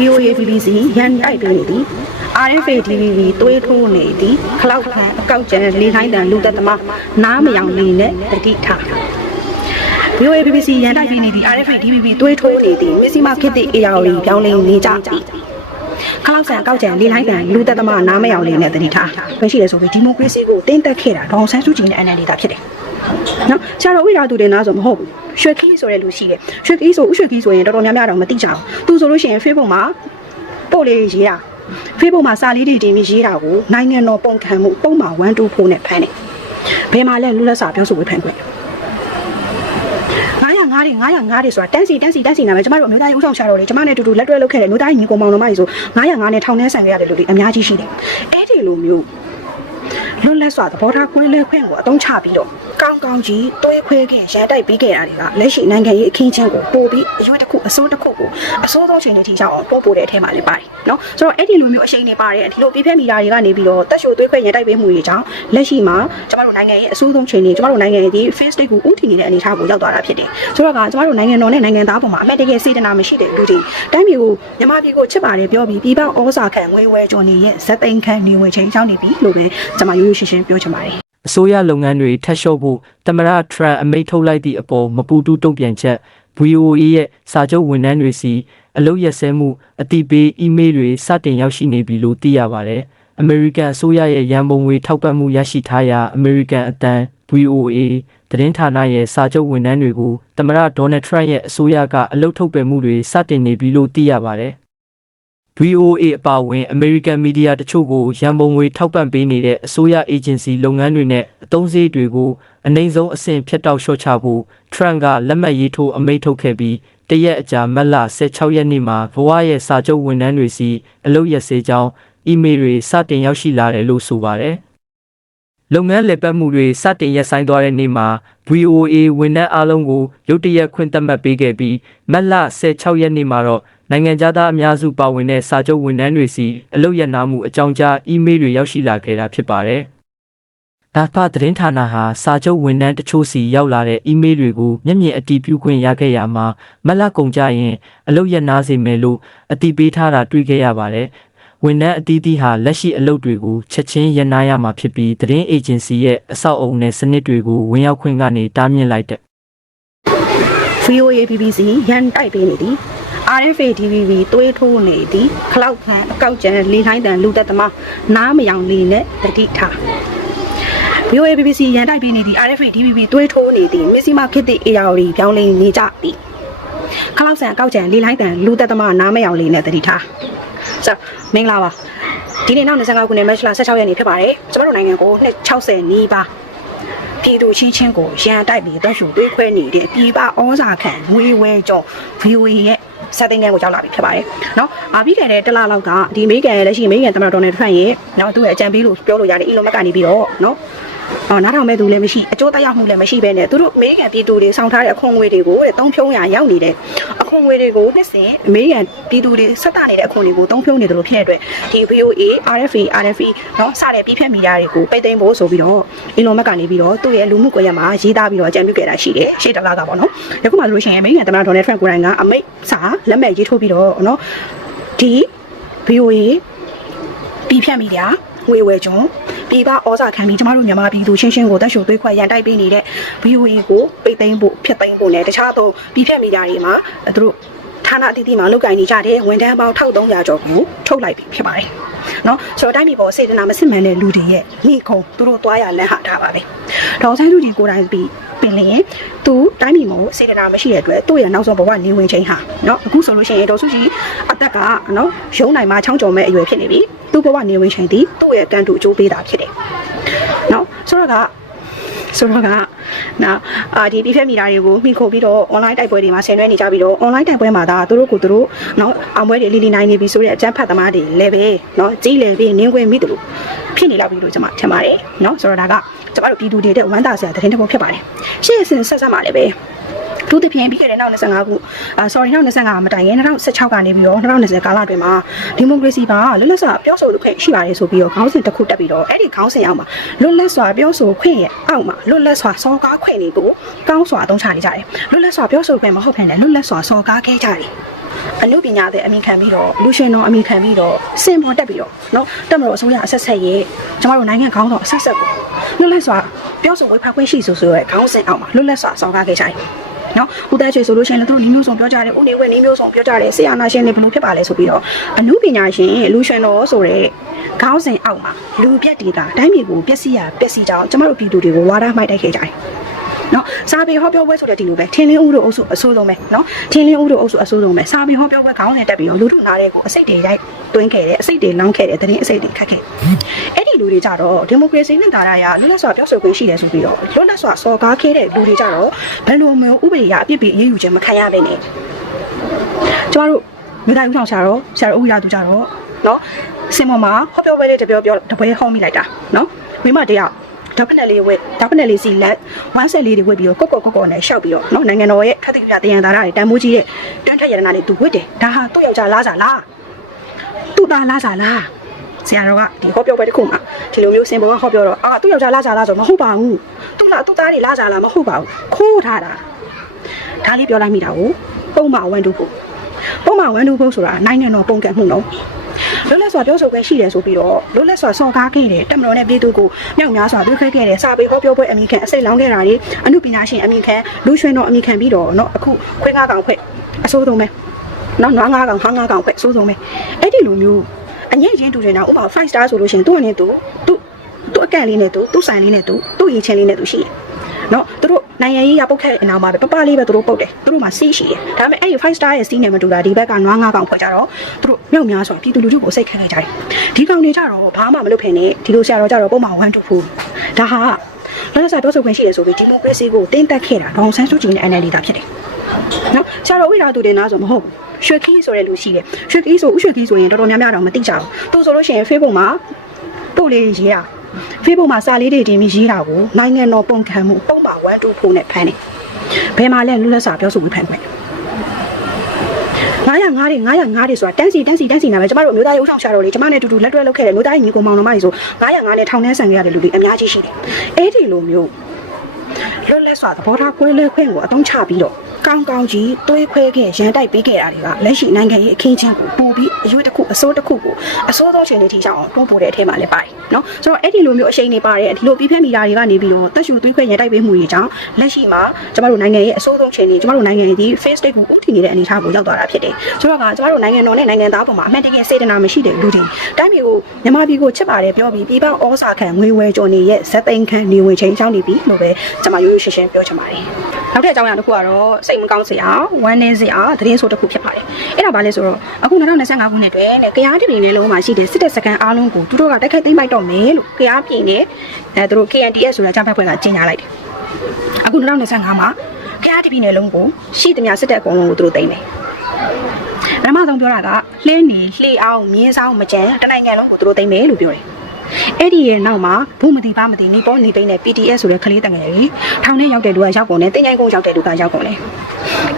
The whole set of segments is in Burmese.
VOA BBC ရန်တိုက်ပေးနေသည် RFA TVB သွေးထိုးနေသည်ခလောက်ခံအကောက်ကျန်လေထိုင်းတန်လူသက်သမားနားမယောင်နေနဲ့တတိထား VOA BBC ရန်တိုက်ပေးနေသည် RFA TVB သွေးထိုးနေသည်မစ္စည်းမခစ်တဲ့ AR ပြောင်းလဲနေကြသည်ခလောက်ဆန်အကောက်ကျန်လေထိုင်းတန်လူသက်သမားနားမယောင်နေနဲ့တတိထားဘယ်ရှိလဲဆိုပြီးဒီမိုကရေစီကိုတင်းတက်ခဲ့တာဒေါအောင်ဆန်းစုကြည်နဲ့ NLD တာဖြစ်တယ် နော်ဆရာတော်ဝိရာသူတင်နာဆိုမဟုတ်ဘူးရွှေခီးဆိုတဲ့လူရှိတယ်ရွှေခီးဆိုဥရွှေခီးဆိုရင်တော်တော်များများတော့မသိကြဘူးသူဆိုလို့ရှိရင် Facebook မှာပို့လေးရေးတာ Facebook မှာစာလေးတွေတင်ပြီးရေးတာကိုနိုင်ငံတော်ပုံခံမှုပုံမှာ1 2 4နဲ့ဖမ်းတယ်ဘယ်မှာလဲလူလက်စာပြောဆိုဝေဖန်ခွင့်900ငါးတွေ900ငါးတွေဆိုတာတန်းစီတန်းစီတန်းစီနာမယ်ကျမတို့အမျိုးသားရေးဥဆောင်ရှာတော်လေကျမနဲ့အတူတူလက်တွဲလုပ်ခဲ့တယ်မျိုးသားရေးညီကောင်မောင်တော်မကြီးဆို900ငါးနဲ့ထောင်ထဲဆန်ခဲ့ရတယ်လို့လေအများကြီးရှိတယ်အဲ့ဒီလိုမျိုးလွတ်လပ်စွာသဘောထားခွင့်လဲခွင့်ကိုအသုံးချပြီးတော့ ကောင်းကောင်းကြီးတွေးခွဲခဲ့ရန်တိုက်ပြီးခဲ့တာတွေကလက်ရှိနိုင်ငံရေးအခင်းချင်းကိုပို့ပြီးအရွက်တစ်ခုအစိုးတစ်ခုကိုအစိုးသောချိန်တွေထိရောက်အောင်ပို့ပို့တဲ့အထဲမှာလည်းပါတယ်နော်ဆိုတော့အဲ့ဒီလိုမျိုးအချိန်တွေပါတယ်ဒီလိုပြည်ဖြတ်မီဒီယာတွေကနေပြီးတော့တက်ရှိုတွေးခွဲရန်တိုက်ပေးမှုတွေကြောင့်လက်ရှိမှာကျမတို့နိုင်ငံရဲ့အစိုးဆုံးချိန်တွေကျမတို့နိုင်ငံရဲ့ဒီ face date ကိုဥတည်နေတဲ့အနေအထားကိုရောက်သွားတာဖြစ်တယ်ဆိုတော့ကကျမတို့နိုင်ငံတော်နဲ့နိုင်ငံသားပေါ်မှာအမှတ်တကယ်စေတနာမရှိတဲ့လူတွေတိုင်းပြည်ကိုမြန်မာပြည်ကိုချစ်ပါတယ်ပြောပြီးပြည်ပဩစာခံငွေဝဲကျော်နေရဲ့ဇက်သိန်းခန့်နေဝဲချိန်ရောက်နေပြီလို့ပဲကျမရိုးရိုးရှင်းရှင်းပြောချင်ပါတယ် အစိုးရလုပ်ငန်းတွေထက်လျှော့ဖို့တမရထရန့်အမိန့်ထုတ်လိုက်သည့်အပေါ်မပူတူးတုံ့ပြန်ချက် VOA ရဲ့စာချုပ်ဝန်ထမ်းတွေစီအလုပ်ရက်စဲမှုအတိပေးအီးမေးလ်တွေစတင်ရောက်ရှိနေပြီလို့သိရပါတယ်။ American အစိုးရရဲ့ရန်ပုံငွေထောက်ပံ့မှုရရှိထားရာ American အတန်း VOA သတင်းဌာနရဲ့စာချုပ်ဝန်ထမ်းတွေကိုတမရဒေါ်နယ်ထရန့်ရဲ့အစိုးရကအလုပ်ထုတ်ပယ်မှုတွေစတင်နေပြီလို့သိရပါတယ်။ VOA အပါအဝင် American Media တချို့ကိုရန်ပုံငွေထောက်ပံ့ပေးနေတဲ့အစိုးရ agency လုပ်ငန်းတွေနဲ့အသုံးစရိတ်တွေကိုအနိုင်ဆုံးအဆင့်ဖြတ်တောက်လျှော့ချဖို့ Trump ကလက်မှတ်ရေးထိုးအမိန့်ထုတ်ခဲ့ပြီးတရက်အကြာမတ်လ16ရက်နေ့မှာဘဝရဲ့စာချုပ်ဝန်ထမ်းတွေစီအလုပ်ရက်စေးကြောင်းအီးမေးလ်တွေစတင်ရောက်ရှိလာတယ်လို့ဆိုပါတယ်။လုပ်ငန်းလည်ပတ်မှုတွေစတင်ရပ်ဆိုင်းသွားတဲ့နေ့မှာ VOA ဝန်ထမ်းအလုံးကိုရုတ်တရက်ခွင့်သတ်မှတ်ပေးခဲ့ပြီးမတ်လ16ရက်နေ့မှာတော့ နိုင်ငံသားအများစုပါဝင်တဲ့စာချုပ်ဝန်ထမ်းတွေစီအလုပ်ရနာမှုအကြောင်းကြားအီးမေးလ်တွေရောက်ရှိလာခဲ့တာဖြစ်ပါတယ်။ဒါဖသတင်းဌာနဟာစာချုပ်ဝန်ထမ်းတချို့စီရောက်လာတဲ့အီးမေးလ်တွေကိုမျက်မြင်အတည်ပြုခွင့်ရခဲ့ရမှာမတ်လကုန်ကြရင်အလုပ်ရနာစေမယ်လို့အတည်ပေးထားတာတွေ့ခဲ့ရပါတယ်။ဝန်ထမ်းအသီးသီးဟာလက်ရှိအလုပ်တွေကိုချက်ချင်းရနာရမှာဖြစ်ပြီးသတင်းအေဂျင်စီရဲ့အဆောက်အအုံနဲ့စနစ်တွေကိုဝင်ရောက်ခွင့်ကနေတားမြစ်လိုက်တဲ့ VOA BBC ရန်တိုက်ပေးနေသည် RFA TVB သွေးထိုးနေသည်ခလောက်ခံအကောက်ကျန်လေထိုင်းတန်လူသက်သမားနားမယောင်နေနဲ့တတိထား VOA BBC ရန်တိုက်ပေးနေသည် RFA TVB သွေးထိုးနေသည်မစ္စည်းမခစ်တဲ့ AR ပြောင်းလဲနေကြသည်ခလောက်ဆန်အကောက်ကျန်လေထိုင်းတန်လူသက်သမားနားမယောင်နေနဲ့တတိထားဆိုမင်္ဂလာပါဒီနေ့နောက်25ခုနှစ်မတ်လ16ရက်နေ့ဖြစ်ပါတယ်ကျွန်တော်တို့နိုင်ငံကိုနှစ်60နီးပါးပြည်သူချင်းချင်းကိုရန်တိုက်ပြီးတက်ရှူတွေးခွဲနေတဲ့ပြည်ပဩဇာခံဝေဝဲကြော VOA ရဲ့ ဆက်သိန်းခန်းကိုရောက်လာပြီဖြစ်ပါတယ်နော်အာပြီးခဲ့တဲ့တစ်လလောက်ကဒီအမေရိကန်လက်ရှိအမေရိကန်သမ္မတဒေါ်နယ်ထရန့်ရဲ့နော်သူ့ရဲ့အကြံပေးလို့ပြောလို့ရတယ်အီလွန်မက်ကနေပြီးတော့နော် အော်နားထောင်မဲ့သူလည်းမရှိအကျိုးသက်ရောက်မှုလည်းမရှိဘဲနဲ့သူတို့အမေရိကန်ပြည်သူတွေစောင့်ထားတဲ့အခွန်ငွေတွေကိုတဲ့သုံးဖြုံးရရောက်နေတဲ့အခွန်ငွေတွေကိုနှစ်စဉ်အမေရိကန်ပြည်သူတွေဆက်တာနေတဲ့အခွန်တွေကိုသုံးဖြုံးနေတယ်လို့ဖြစ်တဲ့အတွက်ဒီ VOA RFA RFE เนาะစတဲ့ပြည်ဖြတ်မီဒီယာတွေကိုပိတ်သိမ်းဖို့ဆိုပြီးတော့အီလွန်မက်ကနေပြီးတော့သူ့ရဲ့လူမှုကွန်ရက်မှာရေးသားပြီးတော့အကြံပြုခဲ့တာရှိတယ်ရှေ့တစ်လကပေါ့နော်ယခုမှဆိုလို့ရှိရင်အမေရိကန်သမ္မတဒေါ်နယ်ထရန့်ကိုယ်တိုင်ကအမိတ်စာလက်မှတ်ရေးထိုးပြီးတော့เนาะဒီ VOA ပြည်ဖြတ်မီဒီယာငွေဝယ်ကျွန်း ပြည်ပဩဇာခံပြီးကျမတို့မြန်မာပြည်သူချင်းချင်းကိုတက်ရှုသွေးခွဲရန်တိုက်ပေးနေတဲ့ VOA ကိုပိတ်သိမ်းဖို့ဖျက်သိမ်းဖို့နဲ့တခြားသောပြည်ဖြတ်မီဒီယာတွေမှာသူတို့ဌာနအသီးသီးမှာလုပ်ကိုင်နေကြတဲ့ဝန်ထမ်းပေါင်း1300ကျော်ကိုထုတ်လိုက်ပြီဖြစ်ပါတယ်။နော်ဆိုတော့တိုင်းပြည်ပေါ်စေတနာမစစ်မှန်တဲ့လူတွေရဲ့မိခုံသူတို့သွားရလမ်းဟာထားပါပဲ။ဒေါက်ဆန်းစုကြည်ကိုယ်တိုင်ပြီးပင်လျင်သူတိုင်းပြည်မှာစေတနာမရှိတဲ့အတွက်သူ့ရဲ့နောက်ဆုံးဘဝနေဝင်ချိန်ဟာနော်အခုဆိုလို့ရှိရင်ဒေါက်စုကြည်အသက်ကနော်ရုံးနိုင်မှာချောင်းကျော်မဲ့အရွယ်ဖြစ်နေပြီ။ သူ့ဘဝနေဝင်ချိန်ဒီသူ့ရဲ့ကံတူအကျိုးပေးတာဖြစ်တယ်။နော်ဆိုတော့ကဆိုတော့ကနော်အာဒီပြည့်ဖက်မီတာတွေကိုမိခိုပြီးတော့ online တိုက်ပွဲတွေမှာဆင်နွှဲနေကြပြီးတော့ online တိုက်ပွဲမှာဒါသူတို့ကိုသူတို့နော်အောင်ပွဲတွေလီလီနိုင်နေပြီဆိုတဲ့အကြမ်းဖက်သမားတွေလည်းပဲနော်ကြီးလည်းပြီးနင်းခွင့်မိတယ်လို့ဖြစ်နေလောက်ပြီလို့ကျွန်မထင်ပါတယ်နော်ဆိုတော့ဒါကကျွန်တော်တို့ပြည်သူတွေတဲ့ဝမ်းသာစရာသတင်းတစ်ပုဒ်ဖြစ်ပါတယ်ရှေ့အစဉ်ဆက်ဆက်မှာလည်းပဲ ထို့သဖြင့်ပြီးခဲ့တဲ့2025ခုအာ sorry 2025မတိုင်ခင်2016ကနေပြီးတော့2020ကာလအတွင်းမှာဒီမိုကရေစီပါလွတ်လပ်စွာပြောဆိုခွင့်ရှိပါတယ်ဆိုပြီးတော့ခေါင်းစဉ်တစ်ခုတက်ပြီးတော့အဲ့ဒီခေါင်းစဉ်အောက်မှာလွတ်လပ်စွာပြောဆိုခွင့်ရဲ့အောက်မှာလွတ်လပ်စွာစော်ကားခွင့်တွေကိုကောင်းစွာအသုံးချနေကြတယ်လွတ်လပ်စွာပြောဆိုခွင့်မဟုတ်ဘဲနဲ့လွတ်လပ်စွာစော်ကားခဲ့ကြတယ်အနုပညာတဲ့အမိခံပြီးတော့လူရှင်တော်အမိခံပြီးတော့စင်ပေါ်တက်ပြီးတော့เนาะတက်မလို့အစိုးရအဆက်ဆက်ရဲ့ကျမတို့နိုင်ငံခေါင်းဆောင်အဆက်ဆက်ကိုလွတ်လပ်စွာပြောဆိုဝေဖန်ခွင့်ရှိဆိုဆိုရဲခေါင်းစဉ်အောက်မှာလွတ်လပ်စွာစော်ကားခဲ့ကြတယ် နော်ဦးသားချွေဆိုလို့ရှိရင်လည်းသူတို့နီးမျိုးစုံပြောကြတယ်ဦးနေဝက်နီးမျိုးစုံပြောကြတယ်ဆေးအာနာရှင်တွေဘယ်လိုဖြစ်ပါလဲဆိုပြီးတော့အမှုပညာရှင်လူရှင်တော်ဆိုတဲ့ခေါင်းစဉ်အောက်မှာလူပြက်တွေကတိုင်းပြည်ကိုပျက်စီးရပျက်စီးကြအောင်ကျမတို့ပြည်သူတွေကိုဝါဒမှိုက်တိုက်ခဲ့ကြတယ်နော်စာပေဟောပြောပွဲဆိုတဲ့ဒီလိုပဲထင်းလင်းဦးတို့အုပ်စုအဆိုးဆုံးပဲနော်ထင်းလင်းဦးတို့အုပ်စုအဆိုးဆုံးပဲစာပေဟောပြောပွဲခေါင်းစဉ်တက်ပြီးတော့လူတို့နားတဲ့ကိုအစိတ်တွေရိုက်တွင်းခဲ့တယ်အစိတ်တွေလောင်းခဲ့တယ်တရင်အစိတ်တွေခတ်ခဲ့အဲ့ဒီ လူတွေကြတော့ဒီမိုကရေစီနဲ့ဒါရရလွတ်လပ်စွာပြောဆိုခွင့်ရှိတယ်ဆိုပြီးတော့လွတ်လပ်စွာစော်ကားခဲ့တဲ့လူတွေကြတော့ဘယ်လိုမျိုးဥပဒေရအပြစ်ပေးအရေးယူခြင်းမခံရဘဲနဲ့ကျမတို့မြို့တိုင်းဦးဆောင်ဆရာတော်ဆရာတော်ဦးရသူကြတော့နော်စင်ပေါ်မှာဟောပြောပွဲလေးတပြောပြောတပွဲဟောမိလိုက်တာနော်မိမတယောက်ဓာတ်ပနက်လေးဝက်ဓာတ်ပနက်လေးစီလက်ဝမ်းဆက်လေးတွေဝက်ပြီးတော့ကော့ကော့ကော့ကော့နဲ့ရှောက်ပြီးတော့နော်နိုင်ငံတော်ရဲ့ထက်သိပြတယံသာရတွေတန်မိုးကြီးရဲ့တွန်းထက်ရတနာတွေသူဝက်တယ်ဒါဟာသူ့ယောက်ျားလားစားလားသူ့သားလားစားလား ဆရာတော်ကဒီဟောပြောပွဲတစ်ခုမှာဒီလိုမျိုးစင်ပေါ်ကဟောပြောတော့အာသူ့ယောက်ျားလားစားလားဆိုမဟုတ်ပါဘူးသူ့လားသူ့သားတွေလားစားလားမဟုတ်ပါဘူးခိုးထားတာဒါလေးပြောလိုက်မိတာကိုပုံမှန်ဝန်တူဖို့ပုံမှန်ဝန်တူဖို့ဆိုတာနိုင်ငံတော်ပုံကန့်မှုနော် လွတ်လပ်စွာပြောဆိုခွင့်ရှိတယ်ဆိုပြီးတော့လွတ်လပ်စွာစော်ကားခဲ့တယ်တက်မတော်နဲ့ပြည်သူကိုမြောက်များစွာတွေးခွဲခဲ့တယ်စာပေဟောပြောပွဲအမိခံအစိတ်လောင်းခဲ့တာတွေအမှုပညာရှင်အမိခံလူရွှေတော်အမိခံပြီးတော့เนาะအခုခွဲကားကောင်ဖွဲ့အစိုးဆုံးပဲเนาะနွားငါးကောင်ဟားငါးကောင်ဖွဲ့အစိုးဆုံးပဲအဲ့ဒီလိုမျိုး အငဲ့ချင်းတူနေတာဥပမာ5 star ဆိုလို့ရှိရင်သူ့အနေနဲ့သူသူသူ့အကန့်လေးနဲ့သူသူ့ဆိုင်လေးနဲ့သူသူ့ရင်ချင်းလေးနဲ့သူရှိတယ်နော်သူတို့နိုင်ငံရေးရပုတ်ခဲ့အနောက်မှာပဲပပလေးပဲသူတို့ပုတ်တယ်သူတို့မှာစီးရှိတယ်ဒါပေမဲ့အဲ့ဒီ5 star ရဲ့စီးနဲ့မတူတာဒီဘက်ကနွားငါးကောင်ဖွဲ့ကြတော့သူတို့မြောက်များစွာပြည်သူလူထုကိုစိတ်ခက်ခဲ့ကြတယ်ဒီကောင်တွေကြတော့ဘာမှမလုပ်ဖ ೇನೆ ဒီလိုဆရာတော်ကြတော့ပုံမှန်ဝမ်းတူဖို့ဒါဟာလက်လက်စားပြောဆိုခွင့်ရှိတယ်ဆိုပြီးဒီမိုကရေစီကိုတင်းတက်ခဲ့တာဒေါအောင်ဆန်းစုကြည်နဲ့ NLD တာဖြစ်တယ်နော်ဆရာတော်ဝိရာသူတင်နာဆိုမဟုတ်ဘူး ရွှေခီးဆိုတဲ့လူရှိတယ်ရွှေခီးဆိုဥရွှေခီးဆိုရင်တော်တော်များများတော့မသိကြဘူးသူဆိုလို့ရှိရင် Facebook မှာပို့လေးရေးရ Facebook မှာစာလေးတွေတင်ပြီးရေးတာကိုနိုင်ငံတော်ပုံခံမှုပုံပါ1 2ဖို့နဲ့ဖမ်းတယ်ဘယ်မှာလဲလူလက်စာပြောဆိုပြီးဖမ်းခွင့်900 900 900 900ဆိုတာတန်းစီတန်းစီတန်းစီနာပဲကျမတို့အမျိုးသားရေးဥဆောင်ဆရာတော်လေးကျမနဲ့အတူတူလက်တွဲလုပ်ခဲ့တယ်မျိုးသားရေးညီကိုမောင်တော်မကြီးဆို900 900နဲ့ထောင်ထဲဆန်ခဲ့ရတဲ့လူတွေအများကြီးရှိတယ်အဲ့ဒီလိုမျိုးလွတ်လပ်စွာသဘောထားကွဲလွဲခွင့်ကိုအသုံးချပြီးတော့ ကောင်းကောင်းကြီးတွေးခွဲခဲ့ရန်တိုက်ပေးခဲ့တာတွေကလက်ရှိနိုင်ငံရေးအခင်းချင်းကိုပို့ပြီး အရွေးတစ်ခုအစိုးတစ်ခုကိုအစိုးသောချိန်တွေထိရောက်အောင်တွန်းပို့တဲ့အထက်မှာလည်းပါတယ်နော်ဆိုတော့အဲ့ဒီလိုမျိုးအရှိန်တွေပါတယ်ဒီလိုပြီးဖက်မီတာတွေကနေပြီးတော့တက်ရှူတွေးခွဲရန်တိုက်ပေးမှုတွေကြောင့်လက်ရှိမှာကျမတို့နိုင်ငံရဲ့အစိုးဆုံးချိန်တွေကျမတို့နိုင်ငံရဲ့ဒီ face state ကိုဥတီနေတဲ့အနေအထားကိုရောက်သွားတာဖြစ်တယ်ဆိုတော့ကကျမတို့နိုင်ငံတော်နဲ့နိုင်ငံသားပေါ်မှာအမှန်တကယ်စေတနာမရှိတဲ့လူတွေတိုင်းပြည်ကိုမြန်မာပြည်ကိုချစ်ပါတယ်ပြောပြီးပြည်ပဩဇာခံငွေဝဲကြုံနေရဲ့ဇက်သိန်းခန့်နေဝင်ချိန်ချောင်းနေပြီလို့ပဲကျမရိုးရိုးရှင်းရှင်းပြောချင်ပါတယ်နောက်ထပ်အကြောင်းအရာတစ်ခုကတော့စိတ်မကောင်းစရာဝမ်းနည်းစရာသတင်းဆိုတစ်ခုဖြစ်ပါတယ်အဲ့ဒါဘာလဲဆိုတော့အခု2025ခုနှစ်အတွင်းနဲ့ကြားတပြည်နယ်လုံးမှာရှိတဲ့စစ်တပ်စခန်းအားလုံးကိုသူတို့ကတိုက်ခိုက်သိမ်းပိုက်တော့မယ်လို့ကြားပြည်နယ်အဲသူတို့ KNDS ဆိုတဲ့ကြောင်းဖက်ဖွဲ့ကကြေညာလိုက်တယ်အခု2025မှာကြားတပြည်နယ်လုံးကိုရှိသမျှစစ်တပ်အကုန်လုံးကိုသူတို့သိမ်းမယ်ပထမဆုံးပြောတာကလှင်းနေလှေအောင်မြင်းဆောင်မကြံတနိုင်ငံလုံးကိုသူတို့သိမ်းမယ်လို့ပြောတယ်အဲ့ဒီရဲ့နောက်မှာဘုမတိပါမတိနီပေါ်နေပိနဲ့ PTS ဆိုတဲ့ကလေးတငယ်ကြီးထောင်ထဲရောက်တဲ့လူကရောက်ကုန်တယ်တင်ချိုင်ကုန်းရောက်တဲ့လူကရောက်ကုန်တယ်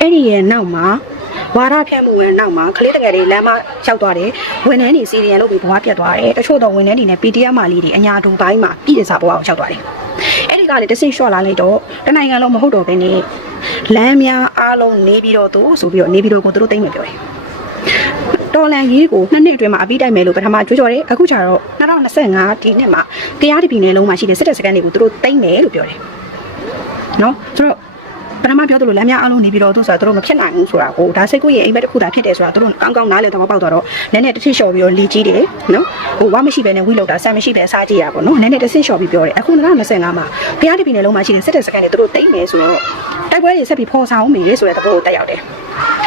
အဲ့ဒီရဲ့နောက်မှာ ဝါရဖြန့်မှုဝင်နောက်မှာကလေးတငယ်တွေလမ်းမရောက်သွားတယ်ဝန်ထမ်းတွေစီရီယံလုပ်ပြီးဘဝပြတ်သွားတယ်တချို့တော့ဝန်ထမ်းတွေနဲ့ PTS မာလေးတွေအညာတူပိုင်းမှာပြည်စာဘဝကိုရောက်သွားတယ်အဲ့ဒီကလည်းတဆင့်လျှော့လာလိုက်တော့တနိုင်ငံလုံးမဟုတ်တော့ဘဲနဲ့လမ်းများအားလုံးနေပြီးတော့သူဆိုပြီးတော့နေပြီးတော့ကိုသူတို့သိမ့်မယ်ပြောတယ်တော်လန်ရေးကိုနှစ်နှစ်အတွင်းမှာအပြီးတိုက်မယ်လို့ပထမကြွေးကြော်တယ်အခုကျတော့2025ဒီနှစ်မှာတရားတပြည်နယ်လုံးမှာရှိတဲ့စစ်တပ်စခန်းတွေကိုသူတို့သိမ်းမယ်လို့ပြောတယ်နော်ဆိုတော့ ပထမပြောသလိုလမ်းများအလုံးနေပြီးတော့သူဆိုတာသူတို့မဖြစ်နိုင်ဘူးဆိုတာကိုဒါစိတ်ကိုရဲ့အိမ်ဘက်တစ်ခုသာဖြစ်တယ်ဆိုတာသူတို့ကောင်းကောင်းနားလည်သဘောပေါက်သွားတော့နည်းနည်းတစ်ထစ်လျှော်ပြီးတော့လီကြီးတယ်နော်ဟိုဝါမရှိဘဲနဲ့ဝီလောက်တာဆန်မရှိဘဲစားကြည့်ရပါတော့နော်နည်းနည်းတစ်ဆင့်လျှော်ပြီးပြောတယ်အခု2025မှာတရားတပြည်နယ်လုံးမှာရှိတဲ့စစ်တပ်စခန်းတွေသူတို့သိမ်းမယ်ဆိုတော့တိုက်ပွဲတွေဆက်ပြီးဖော်ဆောင်မယ်ဆိုတဲ့သဘောကိုတက်ရောက်တယ်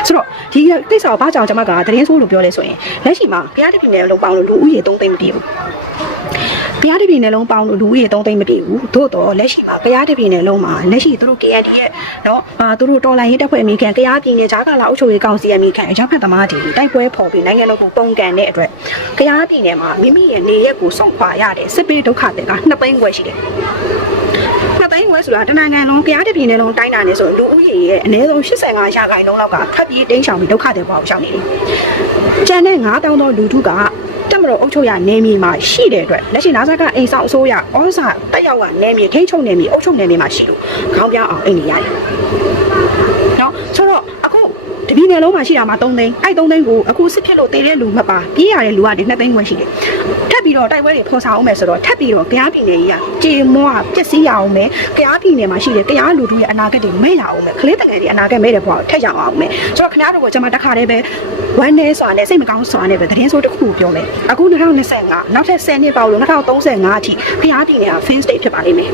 ဆိုတော့ဒီကိစ္စကိုဘာကြောင့်ကျွန်မကသတင်းဆိုးလို့ပြောလဲဆိုရင်လက်ရှိမှာဘုရားတပည့်နယ်လုံးပေါင်းလို့လူဦးရေ3သိန်းမပြည့်ဘူး ဘုရားတပည့်နယ်လုံးပေါင်းလို့လူဦးရေ3သိန်းမပြည့်ဘူးသို့တော့လက်ရှိမှာဘုရားတပည့်နယ်လုံးမှာလက်ရှိသူတို့ KND ရဲ့เนาะအာသူတို့တော်လိုင်းရေးတပ်ဖွဲ့အမိခံတရားပြည်နယ်ဂျာကာလာအုပ်ချုပ်ရေးကောင်စီအမိခံအကြောင်းဖက်သမားတွေတိုက်ပွဲဖော်ပြီးနိုင်ငံတော်ကိုပုံကန်တဲ့အတွက်တရားပြည်နယ်မှာမိမိရဲ့နေရက်ကိုဆောင်ခွာရတဲ့စစ်ပေးဒုက္ခတွေက2သိန်းခွဲရှိတယ်2 နှစ်သိန်းဝဲဆိုတာတနင်္ဂနွေလုံးကြားတစ်ပြည်နယ်လုံးတိုင်းတာနေဆိုရင်လူဦးရေရဲ့အနည်းဆုံး85ရာခိုင်နှုန်းလောက်ကဖတ်ပြီးတင်းရှောင်ပြီးဒုက္ခတွေပေါ်အောင်ရှောင်နေတယ်။ကျန်တဲ့9000သောလူထုကတက် မတော်အုပ်ချုပ်ရနေမြေမှာရှိတဲ့အတွက်လက်ရှိနာဇက်ကအိမ်ဆောင်အစိုးရဩဇာတက်ရောက်ကနေမြေထိန်းချုပ်နေမြေအုပ်ချုပ်နေမြေမှာရှိလို့ခေါင်းပြောင်းအောင်အိမ်နေရတယ်။နော်ဆိုတော့အခု တပီနယ်လုံးမှာရှိတာမှာ3သိန်းအဲ့3သိန်းကိုအခုစစ်ဖြစ်လို့တည်တဲ့လူမပါပြေးရတဲ့လူကနေ2သိန်းခွဲရှိတယ်။ထပ်ပြီးတော့တိုက်ပွဲတွေဖော်ဆောင်အောင်မယ်ဆိုတော့ထပ်ပြီးတော့ကြားပြည်နယ်ကြီးကကြေမွားပျက်စီးရအောင်မယ်ကြားပြည်နယ်မှာရှိတဲ့ကြားလူထုရဲ့အနာဂတ်တွေမဲ့ရအောင်မယ်ကလေးတငယ်တွေအနာဂတ်မဲ့တဲ့ဘဝကိုထက်ရအောင်မယ်ဆိုတော့ခင်ဗျားတို့ကကျွန်မတခါတည်းပဲဝမ်းနေစွာနဲ့စိတ်မကောင်းစွာနဲ့ပဲသတင်းဆိုးတစ်ခုပြောမယ်အခု2025နောက်ထပ်10နှစ်ပေါလို့2035အထိကြားပြည်နယ်က fin state ဖြစ်ပါလိမ့်မယ်